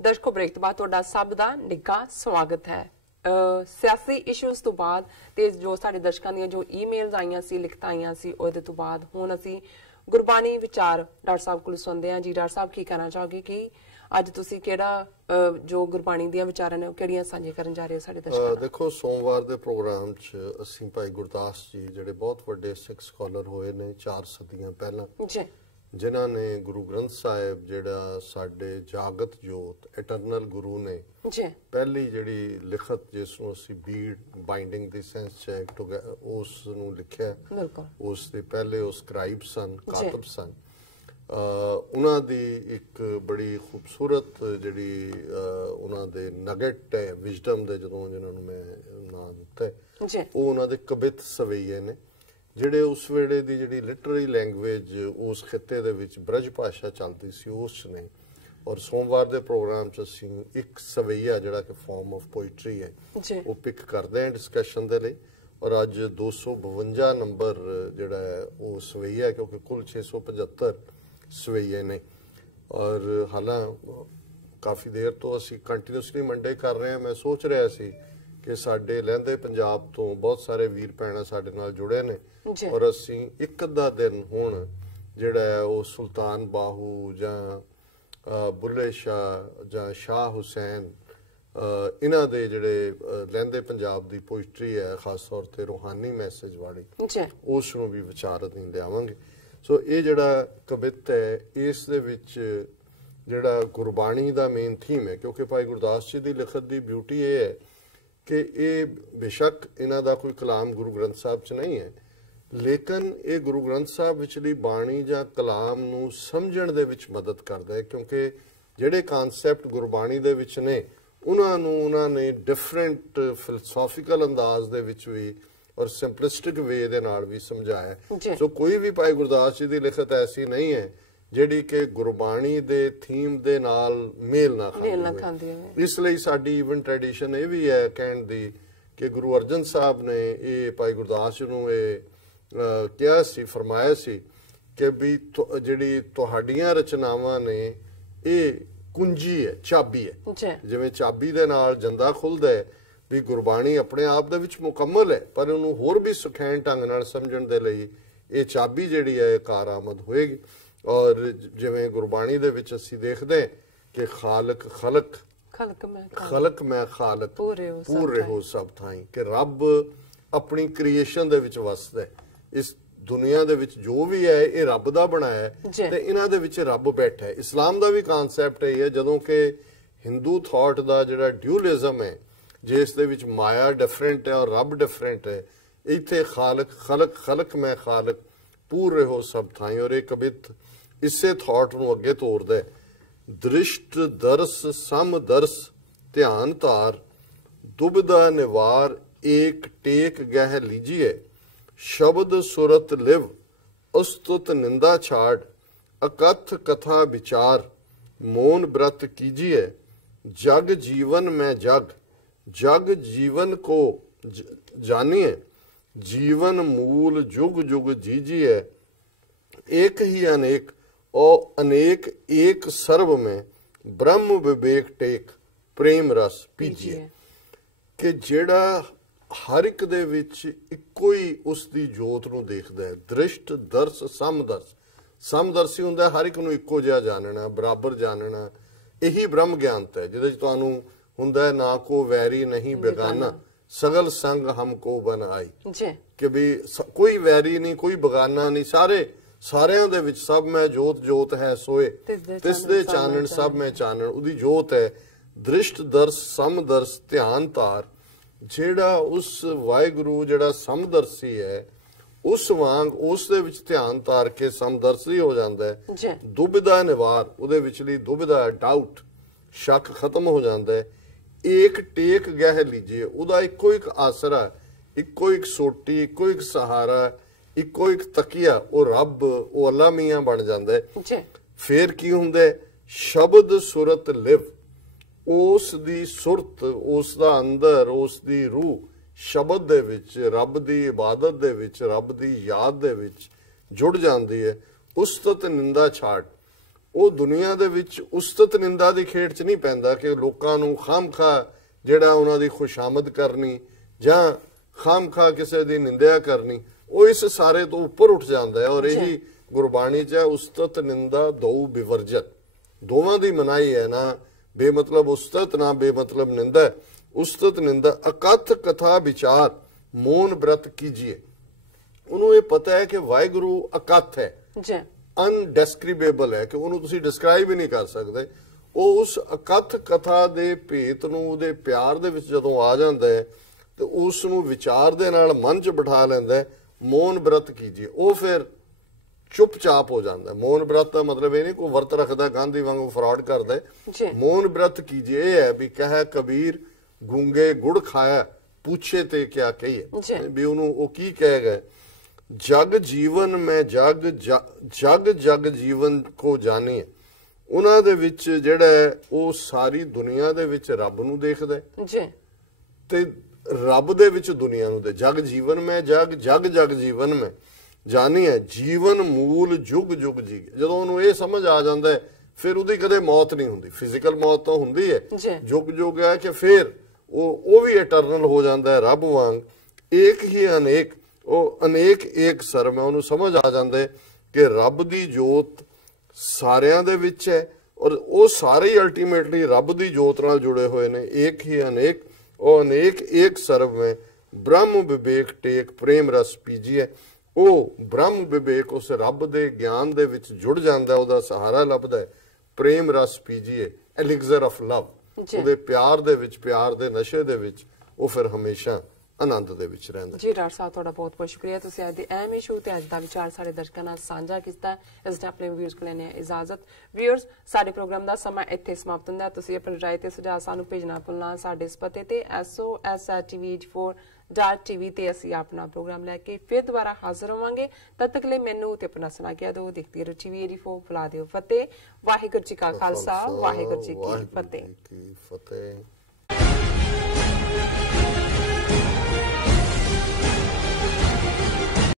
ਦਰਸ਼ਕੋ break ਤੋਂ ਬਾਅਦ ਤੁਹਾਡਾ ਸਭ ਦਾ ਨਿੱਘਾ ਸਵਾਗਤ ਹੈ। ਸਿਆਸੀ ਇਸ਼ੂਜ਼ ਤੋਂ ਬਾਅਦ ਤੇ ਜੋ ਸਾਡੇ ਦਰਸ਼ਕਾਂ ਦੀਆਂ ਜੋ ਈਮੇਲਸ ਆਈਆਂ ਸੀ, ਲਿਖਤਾਂ ਆਈਆਂ ਸੀ, ਉਹਦੇ ਤੋਂ ਬਾਅਦ ਹੁਣ ਅਸੀਂ ਗੁਰਬਾਣੀ ਵਿਚਾਰ ਡਾਕਟਰ ਸਾਹਿਬ ਕੋਲ ਸੁਣਦੇ ਹਾਂ। ਜੀ ਡਾਕਟਰ ਸਾਹਿਬ ਕੀ ਕਹਿਣਾ ਚਾਹੋਗੇ ਕਿ ਅੱਜ ਤੁਸੀਂ ਕਿਹੜਾ ਜੋ ਗੁਰਬਾਣੀ ਦੀਆਂ ਵਿਚਾਰਾਂ ਨੇ ਉਹ ਕਿਹੜੀਆਂ ਸਾਂਝੇ ਕਰਨ ਜਾ ਰਹੇ ਹੋ ਸਾਡੇ ਦਰਸ਼ਕਾਂ ਨਾਲ? ਦੇਖੋ, ਸੋਮਵਾਰ ਦੇ ਪ੍ਰੋਗਰਾਮ 'ਚ ਅਸੀਂ ਭਾਈ ਗੁਰਦਾਸ ਜੀ ਜਿਹੜੇ ਬਹੁਤ ਵੱਡੇ ਸਿੱਖ ਸਕਾਲਰ ਹੋਏ ਨੇ 4 ਸਦੀਆਂ ਪਹਿਲਾਂ, ਜਿਨ੍ਹਾਂ ਨੇ ਗੁਰੂ ਗ੍ਰੰਥ ਸਾਹਿਬ ਜਿਹੜਾ ਸਾਡੇ ਜਾਗਤ ਜੋਤ ਇਟਰਨਲ ਗੁਰੂ ਨੇ ਪਹਿਲੀ ਜਿਹੜੀ ਲਿਖਤ ਜਿਸ ਨੂੰ ਅਸੀਂ ਬਾਈਂਡਿੰਗ ਦੀ ਸੈਂਸ ਚ ਉਸ ਨੂੰ ਲਿਖਿਆ, ਉਸ ਦੇ ਪਹਿਲੇ ਉਹ ਸਕ੍ਰਾਈਬ ਸਨ, ਕਾਤਬ ਸਨ। ਉਹਨਾਂ ਦੀ ਇੱਕ ਬੜੀ ਖੂਬਸੂਰਤ ਜਿਹੜੀ ਉਹਨਾਂ ਦੇ ਨਗਟ ਹੈ ਵਿਜ਼ਡਮ ਦੇ, ਜਿਹਨਾਂ ਨੂੰ ਮੈਂ ਨਾਂ ਦਿੱਤਾ, ਉਹ ਉਹਨਾਂ ਦੇ ਕਬਿਤ ਸਵਈਏ ਨੇ, ਜਿਹੜੇ ਉਸ ਵੇਲੇ ਦੀ ਜਿਹੜੀ ਲਿਟਰਰੀ ਲੈਂਗੁਏਜ ਉਸ ਖਿੱਤੇ ਦੇ ਵਿੱਚ ਬ੍ਰਜ ਭਾਸ਼ਾ ਚੱਲਦੀ ਸੀ ਉਸ ਨੇ। ਔਰ ਸੋਮਵਾਰ ਦੇ ਪ੍ਰੋਗਰਾਮ 'ਚ ਅਸੀਂ ਇੱਕ ਸਵਈਆ ਜਿਹੜਾ ਕਿ ਫਾਰਮ ਆਫ ਪੋਇਟਰੀ ਹੈ ਉਹ ਪਿਕ ਕਰਦੇ ਹਾਂ ਡਿਸਕਸ਼ਨ ਦੇ ਲਈ। ਔਰ ਅੱਜ 252 ਨੰਬਰ ਜਿਹੜਾ ਹੈ ਉਹ ਸਵਈਆ ਹੈ, ਕਿਉਂਕਿ ਕੁੱਲ 675 ਸਵਈਏ ਨੇ। ਔਰ ਹਾਲਾਂ ਕਾਫੀ ਦੇਰ ਤੋਂ ਅਸੀਂ ਕੰਟੀਨਿਊਸਲੀ ਮੰਡੇ ਕਰ ਰਹੇ ਹਾਂ। ਮੈਂ ਸੋਚ ਰਿਹਾ ਸੀ ਕਿ ਸਾਡੇ ਲਹਿੰਦੇ ਪੰਜਾਬ ਤੋਂ ਬਹੁਤ ਸਾਰੇ ਵੀਰ ਭੈਣਾਂ ਸਾਡੇ ਨਾਲ ਜੁੜੇ ਨੇ, ਔਰ ਅਸੀਂ ਇੱਕ ਅੱਧਾ ਦਿਨ ਹੁਣ ਜਿਹੜਾ ਹੈ ਉਹ ਸੁਲਤਾਨ ਬਾਹੂ ਜਾਂ ਬੁੱਲੇ ਸ਼ਾਹ ਜਾਂ ਸ਼ਾਹ ਹੁਸੈਨ, ਇਹਨਾਂ ਦੇ ਜਿਹੜੇ ਲਹਿੰਦੇ ਪੰਜਾਬ ਦੀ ਪੋਇਟਰੀ ਹੈ ਖਾਸ ਤੌਰ ਤੇ ਰੂਹਾਨੀ ਮੈਸੇਜ ਵਾਲੀ, ਉਸ ਨੂੰ ਵੀ ਵਿਚਾਰਤ ਨਹੀਂ ਲਿਆਵਾਂਗੇ। ਸੋ ਇਹ ਜਿਹੜਾ ਕਵਿਤ ਹੈ ਇਸ ਦੇ ਵਿੱਚ ਜਿਹੜਾ ਗੁਰਬਾਣੀ ਦਾ ਮੇਨ ਥੀਮ ਹੈ, ਕਿਉਂਕਿ ਭਾਈ ਗੁਰਦਾਸ ਜੀ ਦੀ ਲਿਖਤ ਦੀ ਬਿਊਟੀ ਇਹ ਹੈ ਕਿ ਇਹ ਬੇਸ਼ੱਕ ਇਹਨਾਂ ਦਾ ਕੋਈ ਕਲਾਮ ਗੁਰੂ ਗ੍ਰੰਥ ਸਾਹਿਬ 'ਚ ਨਹੀਂ ਹੈ, ਲੇਕਿਨ ਇਹ ਗੁਰੂ ਗ੍ਰੰਥ ਸਾਹਿਬ ਵਿਚਲੀ ਬਾਣੀ ਜਾਂ ਕਲਾਮ ਨੂੰ ਸਮਝਣ ਦੇ ਵਿੱਚ ਮਦਦ ਕਰਦਾ ਹੈ, ਕਿਉਂਕਿ ਜਿਹੜੇ ਕਨਸੈਪਟ ਗੁਰਬਾਣੀ ਦੇ ਵਿੱਚ ਨੇ ਉਹਨਾਂ ਨੇ ਡਿਫਰੈਂਟ ਫਿਲਸਫੀਕਲ ਅੰਦਾਜ਼ ਦੇ ਵਿੱਚ ਵੀ ਔਰ ਸਿੰਪਲਿਸਟਿਕ ਵੇ ਦੇ ਨਾਲ ਵੀ ਸਮਝਾਇਆ। ਸੋ ਕੋਈ ਵੀ ਭਾਈ ਗੁਰਦਾਸ ਜੀ ਦੀ ਲਿਖਤ ਐਸੀ ਨਹੀਂ ਹੈ ਜਿਹੜੀ ਕਿ ਗੁਰਬਾਣੀ ਦੇ ਥੀਮ ਦੇ ਨਾਲ ਮੇਲ ਨਾ ਖਾਂਦੀ ਹੋਵੇ। ਇਸ ਲਈ ਸਾਡੀ ਈਵਨ ਟ੍ਰੈਡੀਸ਼ਨ ਇਹ ਵੀ ਹੈ ਕਹਿਣ ਦੀ ਕਿ ਗੁਰੂ ਅਰਜਨ ਸਾਹਿਬ ਨੇ ਇਹ ਭਾਈ ਗੁਰਦਾਸ ਨੂੰ ਇਹ ਕਿਹਾ ਸੀ, ਫਰਮਾਇਆ ਸੀ ਕਿ ਵੀ ਜਿਹੜੀ ਤੁਹਾਡੀਆਂ ਰਚਨਾਵਾਂ ਨੇ ਇਹ ਕੁੰਜੀ ਹੈ, ਚਾਬੀ ਹੈ। ਜਿਵੇਂ ਚਾਬੀ ਦੇ ਨਾਲ ਜੰਦਾ ਖੁੱਲਦਾ ਹੈ, ਵੀ ਗੁਰਬਾਣੀ ਆਪਣੇ ਆਪ ਦੇ ਵਿੱਚ ਮੁਕੰਮਲ ਹੈ, ਪਰ ਉਹਨੂੰ ਹੋਰ ਵੀ ਸੁਖੈਨ ਢੰਗ ਨਾਲ ਸਮਝਣ ਦੇ ਲਈ ਇਹ ਚਾਬੀ ਜਿਹੜੀ ਹੈ ਕਾਰਾਮਦ ਹੋਏਗੀ। ਔਰ ਜਿਵੇਂ ਗੁਰਬਾਣੀ ਦੇ ਵਿੱਚ ਅਸੀਂ ਦੇਖਦੇ ਕਿ ਖਾਲਕ ਖਲਕ ਮੈਂ ਖਾਲਕ ਪੂਰੇ ਹੋ ਸਭ ਥਾਈਂ, ਕਿ ਰੱਬ ਆਪਣੀ ਕ੍ਰੀਏਸ਼ਨ ਦੇ ਵਿੱਚ ਵਸਦਾ ਹੈ। ਇਸ ਦੁਨੀਆ ਦੇ ਵਿੱਚ ਜੋ ਵੀ ਹੈ ਇਹ ਰੱਬ ਦਾ ਬਣਾਇਆ ਤੇ ਇਹਨਾਂ ਦੇ ਵਿੱਚ ਰੱਬ ਬੈਠਾ ਹੈ। ਇਸਲਾਮ ਦਾ ਵੀ ਕਨਸੈਪਟ ਇਹ ਹੈ, ਜਦੋਂ ਕਿ ਹਿੰਦੂ ਥਾਟ ਦਾ ਜਿਹੜਾ ਡਿਊਲਿਜ਼ਮ ਹੈ ਜਿਸ ਦੇ ਵਿੱਚ ਮਾਇਆ ਡਿਫਰੈਂਟ ਹੈ ਔਰ ਰੱਬ ਡਿਫਰੈਂਟ ਹੈ, ਇੱਥੇ ਖਾਲਕ ਖਲਕ ਮੈਂ ਖਾਲਕ ਪੂਰੇ ਹੋ ਸਭ ਥਾਈਂ। ਔਰ ਇਹ ਕਵਿਤ ਇਸੇ ਥਾਟ ਨੂੰ ਅੱਗੇ ਤੋਰਦਾ ਹੈ। ਦ੍ਰਿਸ਼ਟ ਦਰਸ ਸਮ ਦਰਸ ਧਿਆਨ ਧਾਰ, ਦੁਬਿਧਾ ਨਿਵਾਰ ਏਕ ਟੇਕ ਗਹਿ ਲੀਜੀਏ, ਸ਼ਬਦ ਸੁਰਤ ਲਿਵ ਉਸਤੁਤ ਨਿੰਦਾ ਛਾੜ, ਅਕਥ ਕਥਾ ਵਿਚਾਰ ਮੋਨ ਬ੍ਰਤ कीजिए, जग जीवन में जग जीवन को जानिए, जीवन मूल जुग जुग जीजिए, एक ही अनेक और अनेक एक सर्व में ब्रह्म विवेक टेक प्रेम रस पीजिए। कि जेड़ा हर एक दे विच इक्को ही उस दी जोत नूं देखदा है। दृष्ट दर्श समदर्श, समदर्शी हुंदा हर एक नूं इक्को जिहा जानना, बराबर जानना, यही ब्रह्म ज्ञानत है जिहदे च तुहानूं हुंदा है ना को वैरी नहीं बेगाना, सगल संग हमको बनाई। कि भी कोई वैरी नहीं, कोई बेगाना नहीं, सारिਆਂ ਦੇ ਵਿੱਚ ਸਭ ਮੈਂ ਜੋਤ ਹੈ ਸੋਏ, ਤਿਸ ਦੇ ਚਾਨਣ ਸਭ ਮੈਂ ਚਾਨਣ, ਉਹਦੀ ਜੋਤ ਹੈ। ਦ੍ਰਿਸ਼ਟ ਦਰਸ ਸਮਦਰਸ ਧਿਆਨ ਧਾਰ, ਜਿਹੜਾ ਉਸ ਵਾਹਿਗੁਰੂ ਜਿਹੜਾ ਸਮਦਰਸੀ ਹੈ ਉਸ ਵਾਂਗ ਉਸ ਦੇ ਵਿੱਚ ਧਿਆਨ ਧਾਰ ਕੇ ਸਮਦਰਸੀ ਹੋ ਜਾਂਦਾ ਹੈ। ਦੁਬਿਧਾ ਨਿਵਾਰ, ਉਹਦੇ ਵਿਚਲੀ ਦੁਬਿਧਾ ਡਾਊਟ ਸ਼ੱਕ ਖਤਮ ਹੋ ਜਾਂਦਾ ਹੈ। ਏਕ ਟੇਕ ਗਹਿ ਲੀਜੀਏ, ਉਹਦਾ ਇੱਕੋ ਇੱਕ ਆਸਰਾ, ਇੱਕੋ ਇੱਕ ਸੋਟੀ, ਇੱਕੋ ਇੱਕ ਸਹਾਰਾ, ਇੱਕੋ ਇੱਕ ਤਕੀਆ, ਉਹ ਰੱਬ, ਉਹ ਅੱਲਾ ਮੀਆਂ ਬਣ ਜਾਂਦਾ ਹੈ। ਫੇਰ ਕੀ ਹੁੰਦਾ ਹੈ? ਸ਼ਬਦ ਸੁਰਤ ਲਿਵ, ਉਸ ਦੀ ਸੁਰਤ, ਉਸ ਦਾ ਅੰਦਰ, ਉਸ ਦੀ ਰੂਹ ਸ਼ਬਦ ਦੇ ਵਿੱਚ, ਰੱਬ ਦੀ ਇਬਾਦਤ ਦੇ ਵਿੱਚ, ਰੱਬ ਦੀ ਯਾਦ ਦੇ ਵਿੱਚ ਜੁੜ ਜਾਂਦੀ ਹੈ। ਉਸਤਤ ਨਿੰਦਾ ਛਾੜ, ਉਹ ਦੁਨੀਆ ਦੇ ਵਿੱਚ ਉਸਤਤ ਨਿੰਦਾ ਦੀ ਖੇਡ 'ਚ ਨਹੀਂ ਪੈਂਦਾ ਕਿ ਲੋਕਾਂ ਨੂੰ ਖਾਮਖਾ ਜਿਹੜਾ ਉਹਨਾਂ ਦੀ ਖੁਸ਼ਾਮਦ ਕਰਨੀ ਜਾਂ ਖਾਮਖਾ ਕਿਸੇ ਦੀ ਨਿੰਦਿਆ ਕਰਨੀ, ਉਹ ਇਸ ਸਾਰੇ ਤੋਂ ਉੱਪਰ ਉੱਠ ਜਾਂਦਾ ਹੈ। ਔਰ ਇਹੀ ਗੁਰਬਾਣੀ 'ਚ ਹੈ, ਉਸਤਤ ਨਿੰਦਾ ਦੋ ਬਿਵਰਜਤ, ਦੋਵਾਂ ਦੀ ਮਨਾਹੀ ਹੈ, ਨਾ ਬੇਮਤਲਬ ਉਸਤਤ ਨਾ ਬੇਮਤਲਬ ਨਿੰਦਾ। ਉਸਤਤ ਨਿੰਦਾ ਅਕਥ ਕਥਾ ਵਿਚਾਰ ਮੌਨ ਬ੍ਰਤ ਕੀਜੀਏ। ਉਹਨੂੰ ਇਹ ਪਤਾ ਹੈ ਕਿ ਵਾਹਿਗੁਰੂ ਅਕਥ ਹੈ, ਅਨਡੈਸਕ੍ਰਿਬੇਬਲ ਹੈ, ਕਿ ਉਹਨੂੰ ਤੁਸੀਂ ਡਿਸਕ੍ਰਾਈਬ ਹੀ ਨਹੀਂ ਕਰ ਸਕਦੇ। ਉਹ ਉਸ ਅਕਥ ਕਥਾ ਦੇ ਭੇਤ ਨੂੰ ਉਹਦੇ ਪਿਆਰ ਦੇ ਵਿੱਚ ਜਦੋਂ ਆ ਜਾਂਦਾ ਹੈ ਤੇ ਉਸ ਨੂੰ ਵਿਚਾਰ ਦੇ ਨਾਲ ਮਨ 'ਚ ਬਿਠਾ ਲੈਂਦਾ ਹੈ। ਮੌਨ ਬ੍ਰਤ ਕੀਜੀਏ, ਉਹ ਫਿਰ ਚੁੱਪਚਾਪ ਹੋ ਜਾਂਦਾ। ਮੌਨ ਬ੍ਰਤ ਦਾ ਮਤਲਬ ਇਹ ਨਹੀਂ ਕੋਈ ਵਰਤ ਰੱਖਦਾ ਗਾਂਧੀ ਵਾਂਗੂ ਫਰਾਡ ਕਰਦਾ ਹੈ। ਮੌਨ ਬ੍ਰਤ ਕੀਜੀਏ ਇਹ ਹੈ ਵੀ ਕਹੇ ਕਬੀਰ ਗੂੰਗੇ ਗੁੜ ਖਾਇਆ ਪੁੱਛੇ ਤੇ ਕਿਆ ਕਹੀਏ, ਵੀ ਉਹਨੂੰ ਉਹ ਕੀ ਕਹੇਗਾ। ਜਗ ਜੀਵਨ ਮੈਂ ਜਗ ਜਗ ਜੀਵਨ ਕੋ ਜਾਣੀਏ। ਉਹਨਾਂ ਦੇ ਵਿੱਚ ਜਿਹੜਾ ਉਹ ਸਾਰੀ ਦੁਨੀਆ ਦੇ ਵਿੱਚ ਰੱਬ ਨੂੰ ਦੇਖਦਾ ਤੇ ਰੱਬ ਦੇ ਵਿੱਚ ਦੁਨੀਆ ਨੂੰ ਦੇ। ਜਗ ਜੀਵਨ ਮੈਂ ਜਗ ਜਗ ਜੀਵਨ ਮੈਂ ਜਾਣੀਏ, ਜੀਵਨ ਮੂਲ ਜੁਗ ਜੁਗ ਜੀ। ਜਦੋਂ ਉਹਨੂੰ ਇਹ ਸਮਝ ਆ ਜਾਂਦਾ ਹੈ ਫਿਰ ਉਹਦੀ ਕਦੇ ਮੌਤ ਨਹੀਂ ਹੁੰਦੀ। ਫਿਜ਼ੀਕਲ ਮੌਤ ਤਾਂ ਹੁੰਦੀ ਹੈ, ਜੁਗ ਜੁਗ ਹੈ ਕਿ ਫਿਰ ਉਹ ਵੀ ਇਟਰਨਲ ਹੋ ਜਾਂਦਾ ਹੈ ਰੱਬ ਵਾਂਗ। ਏਕ ਹੀ ਅਨੇਕ, ਉਹ ਅਨੇਕ ਏਕ ਸਰਮ ਹੈ। ਉਹਨੂੰ ਸਮਝ ਆ ਜਾਂਦਾ ਹੈ ਕਿ ਰੱਬ ਦੀ ਜੋਤ ਸਾਰਿਆਂ ਦੇ ਵਿੱਚ ਹੈ ਔਰ ਉਹ ਸਾਰੇ ਹੀ ਅਲਟੀਮੇਟਲੀ ਰੱਬ ਦੀ ਜੋਤ ਨਾਲ ਜੁੜੇ ਹੋਏ ਨੇ। ਏਕ ਹੀ ਅਨੇਕ, ਉਹ ਅਨੇਕ ਏਕ ਸਰਮ ਹੈ। ਬ੍ਰਹਮ ਵਿਵੇਕ ਟੇਕ ਪ੍ਰੇਮ ਰਸ ਪੀਜੀਏ। ਉਹ ਬ੍ਰਹਮ ਵਿਵੇਕ ਉਸ ਰੱਬ ਦੇ ਗਿਆਨ ਦੇ ਵਿੱਚ ਜੁੜ ਜਾਂਦਾ, ਉਹਦਾ ਸਹਾਰਾ ਲੱਭਦਾ ਹੈ। ਪ੍ਰੇਮ ਰਸ ਪੀਜੀਏ, ਐਲਿਕਜ਼ਰ ਆਫ ਲਵ, ਉਹਦੇ ਪਿਆਰ ਦੇ ਵਿੱਚ, ਪਿਆਰ ਦੇ ਨਸ਼ੇ ਦੇ ਵਿੱਚ ਉਹ ਫਿਰ ਹਮੇਸ਼ਾ ਆਨੰਦ ਦੇ ਵਿੱਚ ਰਹਿੰਦਾ। ਜੀ ਡਾਕਟਰ ਸਾਹਿਬ ਤੁਹਾਡਾ ਬਹੁਤ ਬਹੁਤ ਸ਼ੁਕਰੀਆ, ਤੁਸੀਂ ਅੱਜ ਦੇ ਅਹਿਮ ਇਸ਼ੂ ਤੇ ਅੱਜ ਦਾ ਵਿਚਾਰ ਸਾਡੇ ਦਰਸ਼ਕਾਂ ਨਾਲ ਸਾਂਝਾ ਕੀਤਾ। ਇਸ ਦੇ ਆਪਣੇ ਵਿਊਅਰਸ ਕੋਲ ਲੈਣੇ ਇਜਾਜ਼ਤ। ਵਿਊਅਰਸ, ਸਾਡੇ ਪ੍ਰੋਗਰਾਮ ਦਾ ਸਮਾਂ ਇੱਥੇ ਸਮਾਪਤ ਹੁੰਦਾ। ਤੁਸੀਂ ਆਪਣੀ ਰਾਏ ਤੇ ਸੁਝਾਅ ਸਾਨੂੰ ਭੇਜਣਾ ਭੁੱਲਣਾ ਸਾਡੇ ਇਸ ਪਤੇ ਤੇ SOS@TV4.TV ਤੇ ਅਸੀਂ ਆਪਣਾ ਪ੍ਰੋਗਰਾਮ ਲੈ ਕੇ ਫਿਰ ਦੁਬਾਰਾ ਹਾਜ਼ਰ ਹੋਵਾਂਗੇ। ਤਦ ਤੱਕ ਲਈ ਮੈਨੂੰ ਤੇ ਆਪਣਾ ਸੁਣਾ ਕੇ ਦਿਓ। ਦੇਖਦੇ ਰਹੋ TV 84, ਬੁਲਾ ਦਿਓ ਫਤਿਹ। ਵਾਹਿਗੁਰੂ ਜੀ ਕਾ ਖਾਲਸਾ, ਵਾਹਿਗੁਰੂ ਜੀ ਕੀ ਫਤਿਹ।